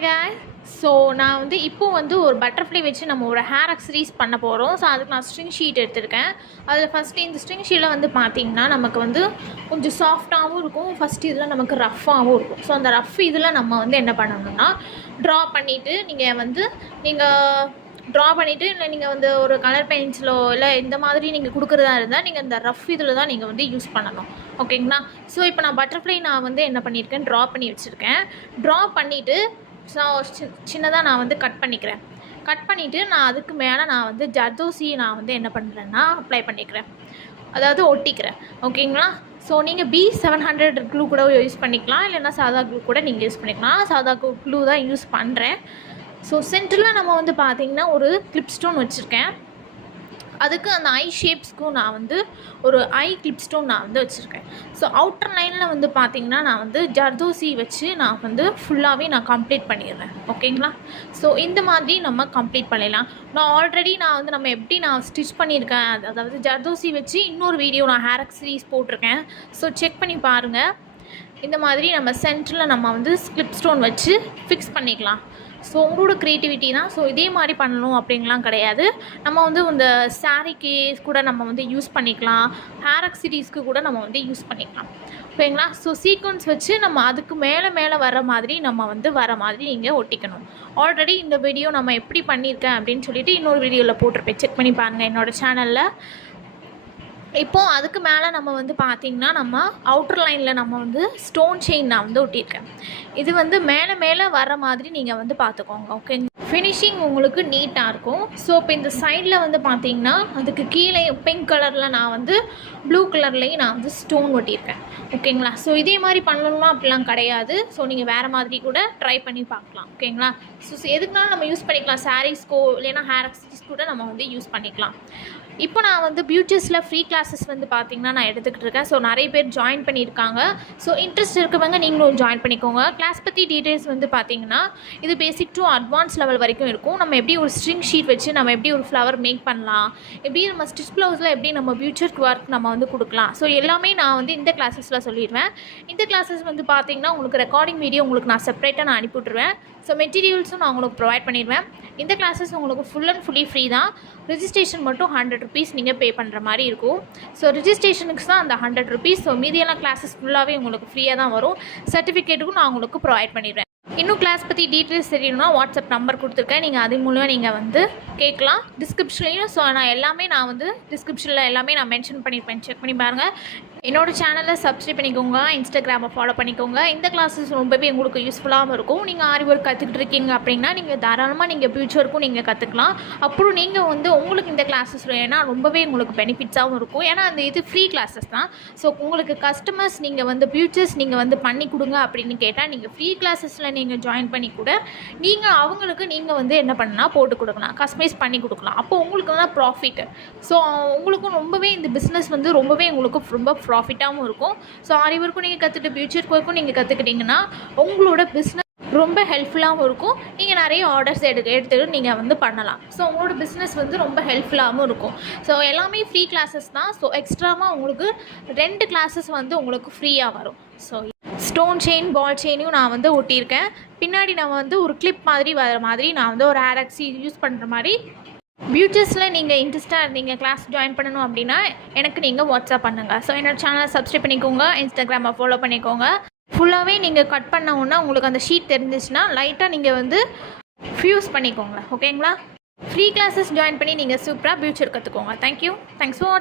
Hi guys. So நான் வந்து இப்போது வந்து ஒரு பட்டர்ஃப்ளை வச்சு நம்ம ஒரு ஹேர் அக்சசரிஸ் பண்ண போகிறோம். ஸோ அதுக்கு நான் ஸ்ட்ரிங் ஷீட் எடுத்திருக்கேன். அதில் ஃபஸ்ட்டு இந்த ஸ்ட்ரிங் ஷீட்டில் வந்து பார்த்திங்கன்னா நமக்கு வந்து கொஞ்சம் சாஃப்டாகவும் இருக்கும், ஃபஸ்ட்டு இதில் நமக்கு ரஃப்பாகவும் இருக்கும். ஸோ அந்த ரஃப் இதில் நம்ம வந்து என்ன பண்ணணும்னா ட்ரா பண்ணிவிட்டு ட்ரா பண்ணிவிட்டு இல்லை நீங்கள் வந்து ஒரு கலர் பென்சிலோ இல்லை இந்த மாதிரி நீங்கள் கொடுக்குறதா இருந்தால் நீங்கள் இந்த ரஃப் இதில் தான் நீங்கள் வந்து யூஸ் பண்ணணும். ஓகேங்களா? ஸோ இப்போ நான் பட்டர்ஃப்ளை நான் வந்து என்ன பண்ணியிருக்கேன், ட்ரா பண்ணி வச்சுருக்கேன். ட்ரா பண்ணிவிட்டு சின்னதாக நான் வந்து கட் பண்ணிவிட்டு நான் அதுக்கு மேலே நான் வந்து ஜர்தோசி நான் வந்து என்ன பண்ணுறேன்னா அப்ளை பண்ணிக்கிறேன், அதாவது ஒட்டிக்கிறேன். ஓகேங்களா? ஸோ நீங்கள் B700 க்ளூ கூட யூஸ் பண்ணிக்கலாம், இல்லைன்னா சாதா க்ளூ கூட நீங்கள் யூஸ் பண்ணிக்கலாம். சாதா க்ளூ தான் யூஸ் பண்ணுறேன். ஸோ சென்டரில் நம்ம வந்து பார்த்திங்கன்னா ஒரு கிளிப் ஸ்டோன் வச்சுருக்கேன். அதுக்கு அந்த ஐ ஷேப்ஸ்க்கும் நான் வந்து ஒரு ஐ கிளிப் ஸ்டோன் நான் வந்து வச்சுருக்கேன். ஸோ அவுட்டர் லைனில் வந்து பார்த்திங்கன்னா நான் வந்து ஜர்தோசி வச்சு நான் வந்து ஃபுல்லாகவே நான் கம்ப்ளீட் பண்ணிடுறேன். ஓகேங்களா? ஸோ இந்த மாதிரி நம்ம கம்ப்ளீட் பண்ணிடலாம். நான் ஆல்ரெடி நம்ம எப்படி நான் ஸ்டிச் பண்ணியிருக்கேன், அதாவது ஜர்தோசி வச்சு இன்னொரு வீடியோ நான் ஹேர் அக்சசரிஸ் போட்டிருக்கேன். ஸோ செக் பண்ணி பாருங்கள். இந்த மாதிரி நம்ம சென்டரில் நம்ம வந்து கிளிப் ஸ்டோன் வச்சு ஃபிக்ஸ் பண்ணிக்கலாம். ஸோ உங்களோட க்ரியேட்டிவிட்டி தான். ஸோ இதே மாதிரி பண்ணணும் அப்படின்லாம் கிடையாது. நம்ம வந்து இந்த சாரீக்கு கூட நம்ம வந்து யூஸ் பண்ணிக்கலாம், ஹேர் அக்சசரிஸ்க்கு கூட நம்ம வந்து யூஸ் பண்ணிக்கலாம். ஓகேங்களா? ஸோ சீக்வன்ஸ் வச்சு நம்ம அதுக்கு மேலே வர மாதிரி நீங்கள் ஒட்டிக்கணும். ஆல்ரெடி இந்த வீடியோ நம்ம எப்படி பண்ணியிருக்கேன் அப்படின்னு சொல்லிட்டு இன்னொரு வீடியோவில் போட்டிருப்பேன், செக் பண்ணி பாருங்கள் என்னோடய சேனலில். இப்போது அதுக்கு மேலே நம்ம வந்து பார்த்திங்கன்னா நம்ம அவுட்டர் லைனில் நம்ம வந்து ஸ்டோன் செயின் நான் வந்து ஒட்டியிருக்கேன். இது வந்து மேலே வர மாதிரி நீங்கள் வந்து பார்த்துக்கோங்க. ஓகே, ஃபினிஷிங் உங்களுக்கு நீட்டாக இருக்கும். ஸோ இப்போ இந்த சைடில் வந்து பார்த்திங்கன்னா அதுக்கு கீழே பிங்க் கலரில் நான் வந்து ப்ளூ கலர்லேயும் நான் வந்து ஸ்டோன் ஒட்டியிருக்கேன். ஓகேங்களா? ஸோ இதே மாதிரி பண்ணணுமா அப்படிலாம் கிடையாது. ஸோ நீங்கள் வேறு மாதிரி கூட ட்ரை பண்ணி பார்க்கலாம். ஓகேங்களா? ஸோ எதுக்குனாலும் நம்ம யூஸ் பண்ணிக்கலாம், சாரீஸ்க்கோ இல்லைன்னா ஹேர் அக்சசரிஸ் கூட நம்ம வந்து யூஸ் பண்ணிக்கலாம். இப்போ நான் வந்து பியூட்டிஸில் ஃப்ரீ கிளாஸஸ் வந்து பார்த்திங்கன்னா நான் எடுத்துக்கிட்டு இருக்கேன். ஸோ நிறைய பேர் ஜாயின் பண்ணியிருக்காங்க. ஸோ இன்ட்ரெஸ்ட் இருக்கவங்க நீங்களும் ஜாயின் பண்ணிக்கோங்க. கிளாஸ் பற்றி டீட்டெயில்ஸ் வந்து பார்த்திங்கன்னா இது பேசிக் டு அட்வான்ஸ் லெவல் வரைக்கும் இருக்கும். நம்ம எப்படி ஒரு ஸ்ட்ரிங் ஷீட் வச்சு நம்ம எப்படி ஒரு ஃப்ளவர் மேக் பண்ணலாம், எப்படி நம்ம ஸ்டிச் ப்ளவுஸில் எப்படி நம்ம பியூட்டிக் ஒர்க் நம்ம வந்து கொடுக்கலாம். ஸோ எல்லாமே நான் வந்து இந்த கிளாஸஸில் சொல்லிடுவேன். இந்த கிளாஸஸ் வந்து பார்த்திங்கன்னா உங்களுக்கு ரெக்கார்டிங் வீடியோ உங்களுக்கு நான் செப்பரேட்டாக நான் அனுப்பிவிட்ருவேன். ஸோ மெட்டீரியல்ஸும் நான் உங்களுக்கு ப்ரொவைட் பண்ணிடுவேன். இந்த கிளாஸஸ் உங்களுக்கு ஃபுல் அண்ட் ஃபுல்லி ஃப்ரீ தான். ரிஜிஸ்ட்ரேஷன் மட்டும் 100 rupees நீங்கள் பே பண்ணுற மாதிரி இருக்கும். ஸோ ரிஜிஸ்ட்ரேஷனுக்கு தான் அந்த 100 rupees. ஸோ மீதியெல்லாம் கிளாஸஸ் ஃபுல்லாகவே உங்களுக்கு ஃப்ரீயாக தான் வரும். சர்டிஃபிகேட்டுக்கும் நான் உங்களுக்கு ப்ரொவைட் பண்ணிடுவேன். இன்னும் கிளாஸ் பற்றி டீட்டெயில்ஸ் தெரியணும்னா வாட்ஸ்அப் நம்பர் கொடுத்துருக்கேன், நீங்கள் அது மூலமாக நீங்கள் வந்து கேட்கலாம். டிஸ்கிரிப்ஷன்லையும் ஸோ நான் வந்து டிஸ்கிரிப்ஷனில் எல்லாமே நான் மென்ஷன் பண்ணியிருப்பேன், செக் பண்ணி பாருங்கள். என்னோடய சேனலை சப்ஸ்கிரைப் பண்ணிக்கோங்க, இன்ஸ்டாகிராமை ஃபாலோ பண்ணிக்கோங்க. இந்த கிளாஸஸ் ரொம்பவே உங்களுக்கு யூஸ்ஃபுல்லாகவும் இருக்கும். நீங்கள் ஆரி ஒர்க் கற்றுக்கிட்டு இருக்கீங்க அப்படின்னா நீங்கள் தாராளமாக நீங்கள் ஃபியூச்சருக்கும் நீங்கள் கற்றுக்கலாம். அப்புறம் நீங்கள் வந்து உங்களுக்கு இந்த கிளாஸஸில் ஏன்னா ரொம்பவே உங்களுக்கு பெனிஃபிட்ஸாகவும் இருக்கும். ஏன்னா அந்த இது ஃப்ரீ கிளாஸஸ் தான். ஸோ உங்களுக்கு கஸ்டமர்ஸ் நீங்கள் வந்து ஃபியூச்சர்ஸ் நீங்கள் வந்து பண்ணி கொடுங்க அப்படின்னு கேட்டால் நீங்கள் ஃப்ரீ கிளாஸஸில் நீங்கள் ஜாயின் பண்ணி கூட அவங்களுக்கு நீங்கள் வந்து என்ன பண்ணலாம் போட்டு கொடுக்கலாம், கஸ்டமைஸ் பண்ணி கொடுக்கலாம். அப்போ உங்களுக்கு தான் ப்ராஃபிட். ஸோ உங்களுக்கும் ரொம்பவே இந்த பிஸ்னஸ் வந்து ரொம்பவே உங்களுக்கு ரொம்ப ப்ராஃபிட்டாகவும் இருக்கும். ஸோ ஆரி ஒர்க்கும் நீங்கள் கற்றுட்டு ஃபியூச்சர் ஒர்க்கும் நீங்கள் கற்றுக்கிட்டிங்கன்னா உங்களோட பிஸ்னஸ் ரொம்ப ஹெல்ப்ஃபுல்லாகவும் இருக்கும். நீங்கள் நிறைய ஆர்டர்ஸ் எடுத்துகிட்டு நீங்கள் வந்து பண்ணலாம். ஸோ உங்களோட பிஸ்னஸ் வந்து ரொம்ப ஹெல்ப்ஃபுல்லாகவும் இருக்கும். ஸோ எல்லாமே ஃப்ரீ கிளாஸஸ் தான். ஸோ எக்ஸ்ட்ராவாக உங்களுக்கு 2 கிளாஸஸ் வந்து உங்களுக்கு ஃப்ரீயாக வரும். ஸோ ஸ்டோன் செயின், பால் செயினையும் நான் வந்து ஒட்டியிருக்கேன். பின்னாடி நான் வந்து ஒரு கிளிப் மாதிரி வர மாதிரி நான் வந்து ஒரு ஹேர் அக்சசரி யூஸ் பண்ணுற மாதிரி. பியூட்டிஸில் நீங்கள் இன்ட்ரெஸ்ட்டாக இருந்தீங்க, கிளாஸ் ஜாயின் பண்ணணும் அப்படின்னா எனக்கு நீங்கள் வாட்ஸ்அப் பண்ணுங்கள். ஸோ என்னோடய சேனலை சப்ஸ்கிரைப் பண்ணிக்கோங்க, இன்ஸ்டாகிராமை ஃபாலோ பண்ணிக்கோங்க. ஃபுல்லாகவே நீங்கள் கட் பண்ணவுன்னா உங்களுக்கு அந்த ஷீட் தெரிஞ்சிச்சுன்னா லைட்டாக நீங்கள் வந்து ஃபியூஸ் பண்ணிக்கோங்க. ஓகேங்களா? ஃப்ரீ கிளாஸஸ் ஜாயின் பண்ணி நீங்கள் சூப்பராக ஃபியூச்சர் கற்றுக்கோங்க. தேங்க்யூ. தேங்க்ஸ் ஃபார் வாட்சிங்.